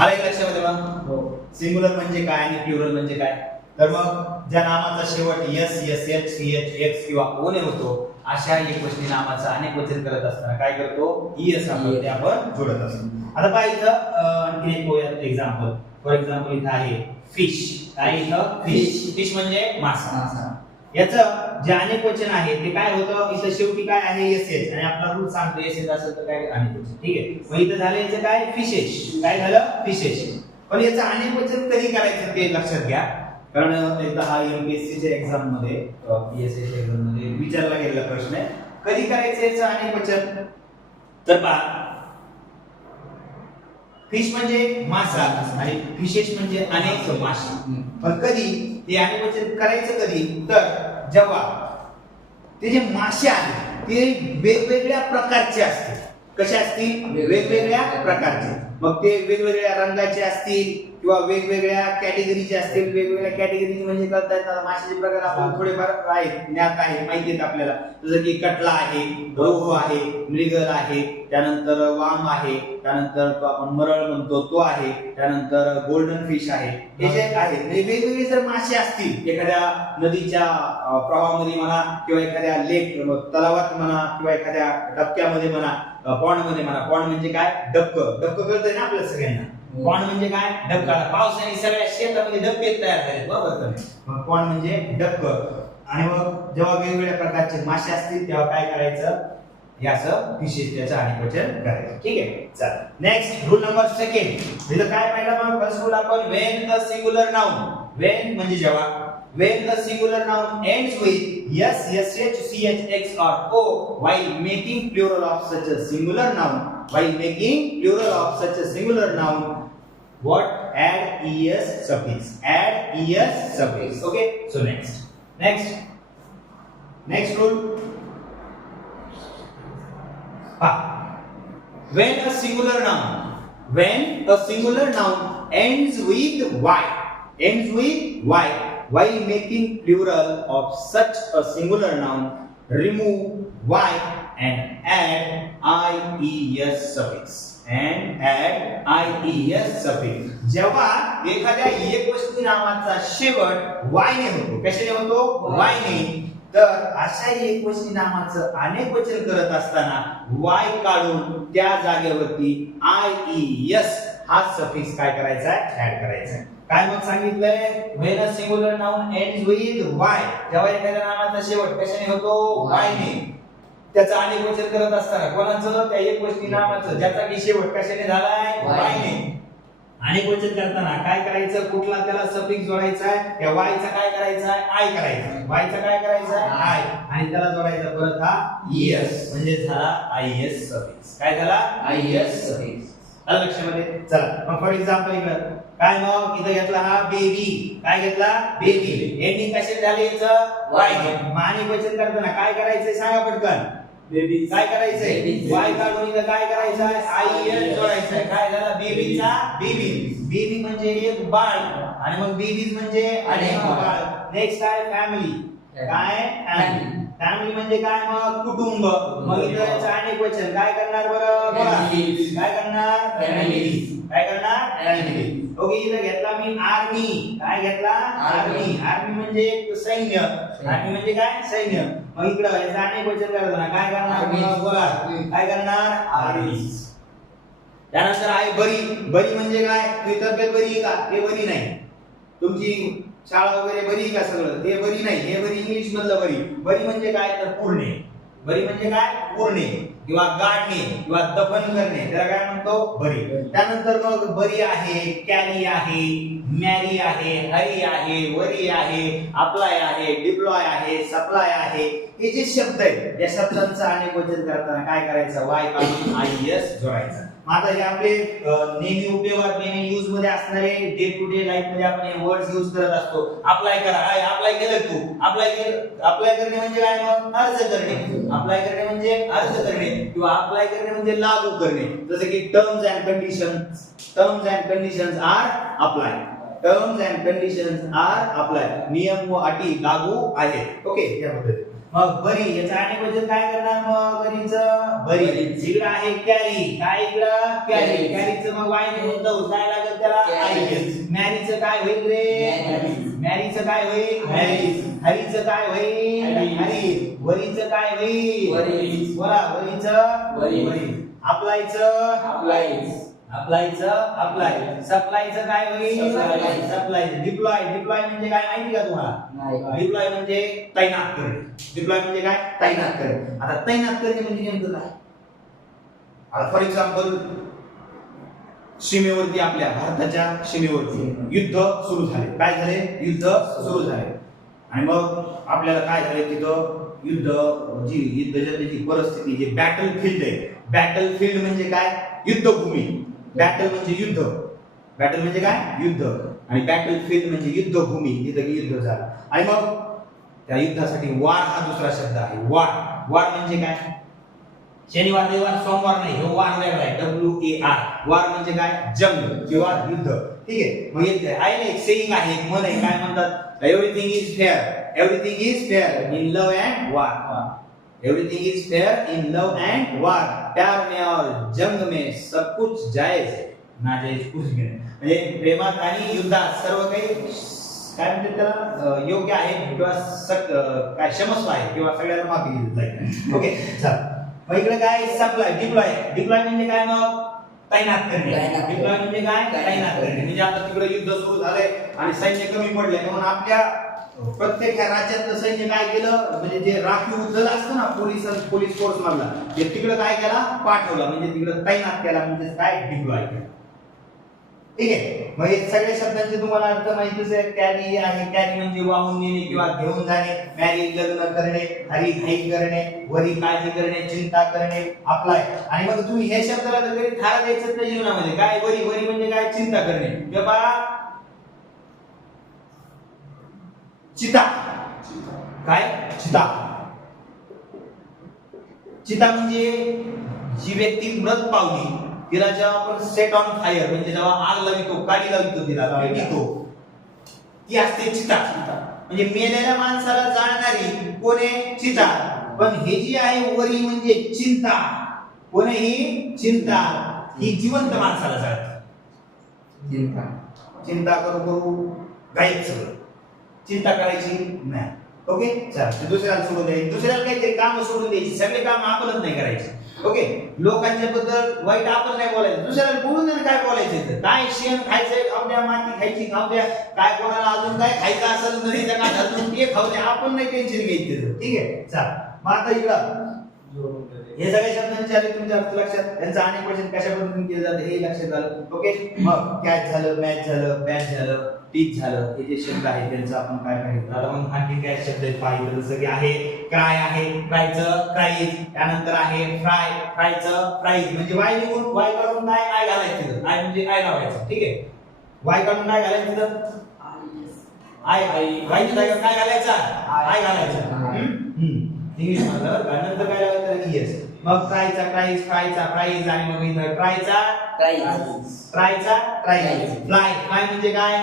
आलं एक लक्षामध्ये मग हो. सिंग्युलर म्हणजे काय आणि प्लुरल म्हणजे काय? तर मग ज्या नामाचा शेवट S S H C H X किंवा ओ ने होतो अशा एक गोष्टी नामाचं अनेक वचन करत असताना काय करतो ईएस आपण जोडत असतो. आता पहा इथं आणखी एक एक्झाम्पल. फॉर एक्झाम्पल इथं आहे फिश. काय इथं फिश. फिश म्हणजे मासा. याचं जे अनेक वचन आहे ते काय होतं इथं शेवटी काय आहे एस एच आणि आपला रूल सांगतो एस एच असेल तर काय अनेक वचन. ठीक आहे. मग इथं झालं याचं काय फिशेस. काय झालं फिशेस. पण याचं अनेक वचन कधी करायचं ते लक्षात घ्या. कारण एकदा हा एमपीएससी च्या एक्झाम मध्ये पीएससी च्या एक्झाम मध्ये विचारला गेलेला प्रश्न आहे कधी करायचं याचं अनेक वचन. तर पहा फिश म्हणजे मासा आणि फिशेस म्हणजे अनेक मासे. पण कधी हे अनेक वचन करायचं कधी तर जेव्हा ते जे मासे आहेत ते वेगवेगळ्या प्रकारचे असतील. कसे असतील वेगवेगळ्या प्रकारचे. मग ते वेगवेगळ्या रंगाचे असतील किंवा वेगवेगळ्या कॅटेगरीचे असतील. वेगवेगळ्या कॅटेगरी म्हणजे कळतात माशाचे प्रकार आपण थोडेफार आहेत ज्ञात आहे माहिती आहेत आपल्याला. जसं की कटला आहे रोहू आहे मृगल आहे त्यानंतर वाम आहे त्यानंतर आपण मरळ म्हणतो तो आहे त्यानंतर गोल्डन फिश आहे. हे जे आहेत म्हणजे वेगवेगळे जर मासे असतील एखाद्या नदीच्या प्रवाहामध्ये म्हणा किंवा एखाद्या लेक तलावात म्हणा किंवा एखाद्या डबक्यामध्ये म्हणा पॉन्ड मध्ये म्हणा. पॉन्ड म्हणजे काय डबकं. डबकं कळतंय ना आपल्या सगळ्यांना. पॉन्ड म्हणजे काय डबका. पावसाने सगळ्या शेतामध्ये डबके तयार झाले बरोबर का. मग पॉन्ड म्हणजे डबकं. आणि मग जेव्हा वेगवेगळ्या प्रकारचे मासे असतील तेव्हा काय करायचं याचं फिशेस त्याचं अनेक वचन करायचं. ठीक आहे. चला नेक्स्ट रूल नंबर सेकंड. इथं काय पाहिलं मग फर्स्ट रूल आपण when the singular noun. When म्हणजे जेव्हा when the singular noun ends with s, sh, ch, x or o while making plural of such a singular noun, what add es suffix. Okay, so next rule. When a singular noun ends with y while making plural of such a singular noun, remove y and add ies suffix. जेव्हा एखाद्या एकवचनी नावाचा शेवट y ने होतो. कशाने होतो y ने. तर अशा एकवचनी नामाचं अनेक वचन करत असताना y काढून त्या जागेवरती ies हा सफिक्स काय करायचा आहे ऍड करायचा आहे. काय मग सांगितलंय when a singular noun ends with y जेव्हा एखाद्या नामाचा शेवट कशाने होतो y ने. त्याचं अनेक वचन करत असताना कोणाचं त्या एक वचनी नामाचं ज्याचा की शेवट कशाने झालाय y ने. अनेक वचन करताना काय करायचं कुठला त्याला सफिक्स जोडायचा आहे त्या y चा काय करायचा आहे i करायचा. y चा काय करायचा आहे i आणि त्याला जोडायचा परत हा es म्हणजे झाला ies सफिक्स. काय झाला ies सफिक्स. आलं लक्षामध्ये. चला मग फॉर एक्झाम्पल इकडं काय मग इथं घेतला हा बेबी. काय घेतला बेबी. एंडिंग कशाने झाले याचं y ने. अनेक वचन करताना काय करायचंय सांगा पटकन. बेबी काय करायचंय y काढून इथं काय करायचं ies जोडायचं. काय झाला बेबीचा बेबी. बेबी म्हणजे एक बाळ आणि मग बेबीज म्हणजे अनेक बाळ. नेक्स्ट काय फॅमिली. काय फॅमिली. फॅमिली म्हणजे काय मग कुटुंब. मग इथं याचं अनेक वचन काय करणार बरं बघा. काय करणार फॅमिली. काय करणार फॅमिली. ओके इथं घेतला मी आर्मी. काय घेतला आर्मी. आर्मी म्हणजे एक सैन्य. आर्मी म्हणजे काय सैन्य. मग इकडं याचं अनेक वचन करताना काय करणार बघा. काय करणार आर्मी. त्यानंतर आहे बरी. बरी म्हणजे काय तुझी तब्येत बरी आहे का हे बरी नाही. तुमची शाळा वगैरे बरी का सगळं ते बरी नाही. हे बरी इंग्लिश मधलं बरी. बरी म्हणजे काय तर पूर्णे. बरी म्हणजे काय पूर्णे किंवा गाडणे किंवा दफन करणे त्याला काय म्हणतो बरी. त्यानंतर मग बरी आहे कॅरी आहे मॅरी आहे हरी आहे वरी आहे अप्लाय आहे डिप्लॉय आहे सप्लाय आहे. हे जे शब्द आहेत या शब्दांचं अनेक वचन करताना काय करायचं y काढून ies जोडायचं. आता हे आपले नेहमी उपयोगात नेहमी यूज मध्ये असणारे डे टू डे लाईफ मध्ये आपण हे वर्ड्स यूज करत असतो. अप्लाय करा. अप्लाय केलं तू. अप्लाय करणे म्हणजे काय मग अर्ज करणे. अप्लाय करणे म्हणजे अर्ज करणे किंवा अप्लाय करणे म्हणजे लागू करणे. जसं की terms and conditions are apply. Terms and conditions are apply. नियम व अटी लागू आहेत. ओके या पद्धतीने मग बरी याचं अनेक वचन काय करणार मग बरीचं बरी इकडं आहे कॅरी काय इकडं कॅरी कॅरीचं मग वाय होतं काय लागेल त्याला आय मॅरीचं काय होईल रे मॅरीचं काय होईल मॅरीज हरीचं काय होईल हरी वरीचं काय होईल बोला वरीचं वरी अप्लायचं अप्लायचं अप्लाय सप्लायचं काय होईल सप्लाय डिप्लॉय डिप्लॉय म्हणजे काय माहिती का तुम्हाला डिप्लॉय म्हणजे तैनात करणे डिप्लॉय म्हणजे काय तैनात करणे आता तैनात करणे म्हणजे नेमकं काय आता फॉर एक्झाम्पल सीमेवरती आपल्या भारताच्या सीमेवरती युद्ध सुरू झाले काय झाले युद्ध सुरू झाले आणि मग आपल्याला काय झाले तिथं युद्धाच्या त्याची परिस्थिती जे बॅटल फील्ड आहे बॅटल फील्ड म्हणजे काय युद्धभूमी बॅटल म्हणजे युद्ध बॅटल म्हणजे काय युद्ध आणि बॅटल फील्ड म्हणजे युद्धभूमी जिथे युद्ध झालं आणि मग त्या युद्धासाठी वार हा दुसरा शब्द आहे वार वार म्हणजे काय शनिवार रविवार सोमवार नाही हे वार वेगळा आहे WAR वार म्हणजे काय जंग किंवा युद्ध ठीक आहे मग येते आहे एक सेइंग आहे एक म्हण आहे काय म्हणतात everything is fair in love and war everything is fair in love and war प्यार में और जंग में सब कुछ जायज है नाजायज कुछ भी नहीं म्हणजे प्रेमात आणि युद्धात सर्व काही काय म्हणतात त्याला योग्य आहे किंवा काय क्षमस्व आहे किंवा सगळ्याला माफी दिली जाईल ओके चल मग इकडे काय सप्लाय डिप्लॉय डिप्लॉय म्हणजे काय मग तैनात करणे डिप्लॉय म्हणजे काय तैनात करणे म्हणजे आता तिकडे युद्ध सुरू झालंय आणि सैन्य कमी पडले म्हणून आपल्या प्रत्येक राज्यातलं सैन्य काय केलं म्हणजे जे राखीव दल असतं ना पोलीस फोर्स मधला ते तिकडे काय केला पाठवला म्हणजे तिकडे तैनात केला म्हणजे काय डिप्लॉय केला ठीक आहे मग हे सगळ्या शब्दांचे तुम्हाला अर्थ माहितीच आहे कॅरी आहे कॅरी म्हणजे वाहून नेणे किंवा घेऊन जाणे मॅरी लग्न करणे हरी घाई करणे वरी काळजी करणे चिंता करणे अप्लाय आणि मग तुम्ही हे शब्दाला जर कधी थारा द्यायचं त्या जीवनामध्ये काय वरी वरी म्हणजे काय चिंता करणे किंवा चिता काय चिता चिता म्हणजे जी व्यक्ती मृत पावली तिला जेव्हा आपण सेट ऑन फायर म्हणजे जेव्हा आग लावितो काडी लावितो तिला पेटतो ती असते चिता म्हणजे मेलेल्या माणसाला जाळणारी कोण आहे चिता पण हे जी आहे वरी म्हणजे चिंता कोण आहे ही चिंता ही जिवंत माणसाला जाळते चिंता करू गायब सगळं चिंता करायची नाही ओके चल दुसऱ्याला सोडून द्यायची दुसऱ्याला काहीतरी काम सोडून द्यायची सगळे काम आपणच नाही करायचे ओके लोकांच्या बद्दल वाईट आपण नाही बोलायचं दुसऱ्याला बोलून देणं काय बोलायचं काय शेण खायचंय खाऊ द्या माती खायची खाऊ द्या काय कोणाला अजून काय खायचं असेल नदीच्या काठातून ते खाऊ द्या आपण नाही टेन्शन घ्यायचं ठीक आहे चल मग आता इकडं हे सगळे शब्दांचे आले तुमच्या अर्थ लक्षात यांचं अनेक क्वेश्चन कशा पद्धतीने केले जाते हे लक्षात आलं ओके मग कॅच झालं मॅच झालं बॅच झालं टीच झालं हे जे शब्द आहेत त्यांचं आपण काय पाहिजे आता मग आणखी काय शब्द आहेत पाहिजे जसं की आहे क्राय आहे क्रायचं क्राईज त्यानंतर आहे फ्राय फ्रायचं फ्राईज म्हणजे वाय निघून वाय काढून काय आय घालायचं आय म्हणजे आय लावायचं ठीक आहे वाय काढून काय घालायचं तिथं आय वायच्या जागेवर काय घालायचं आय घालायचं इंग्लिश म्हणलं नंतर काय लावायचं येस मग क्रायचा क्राईज फ्रायचा फ्राईज आणि मग इथं ट्रायचा ट्रायचा ट्राईज फ्लाय फ्लाय म्हणजे काय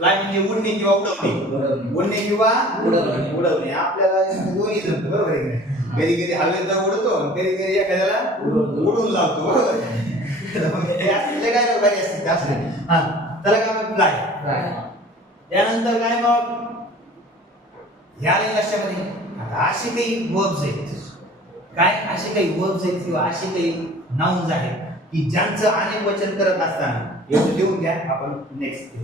फ्लाय म्हणजे उडणे किंवा उडवणे किंवा उडवणे आपल्याला दोन्ही जमतं बरोबर आहे कधी कधी हवेत उडतो कधी कधी एखाद्याला उडून लावतो बरोबर काय बरी असते असं हा त्याला काय मग फ्लाय त्यानंतर काय मग ह्या लक्षामध्ये असे काही वर्ब्स आहेत काय असे काही वर्ब्स आहेत किंवा असे काही नाउन्स आहेत की ज्यांचं अनेक वचन करत असताना एवढं लिहून घ्या आपण नेक्स्ट